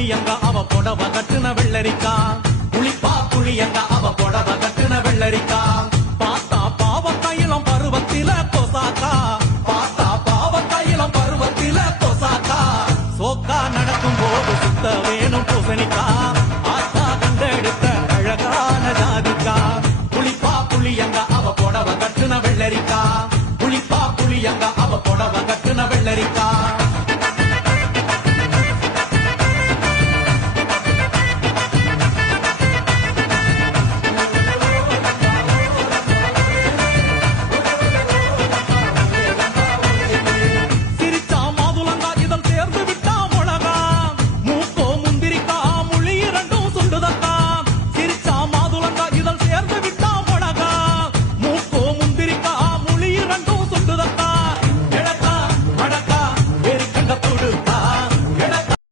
புளியங்க அவ புடவ கட்டுன வெள்ளரிக்கா புளிப்பா புளியங்க அவ புடவ கட்டுன வெள்ளரிக்கா பார்த்தா பாவக்காயிலம் பருவத்தில கொசாக்கா பார்த்தா பாவக்காயிலம் பருவத்தில கொசாக்கா சோக்கா நடக்கும் போது சுத்த வேணும் பூசணிக்கா ஆத்தா கண்டெடுத்த அழகான ஜாதிக்கா புளிப்பா புளியங்க அவ புடவ கட்டுன வெள்ளரிக்கா புளிப்பா புளியங்க அவ புடவ கட்டுன வெள்ளரிக்கா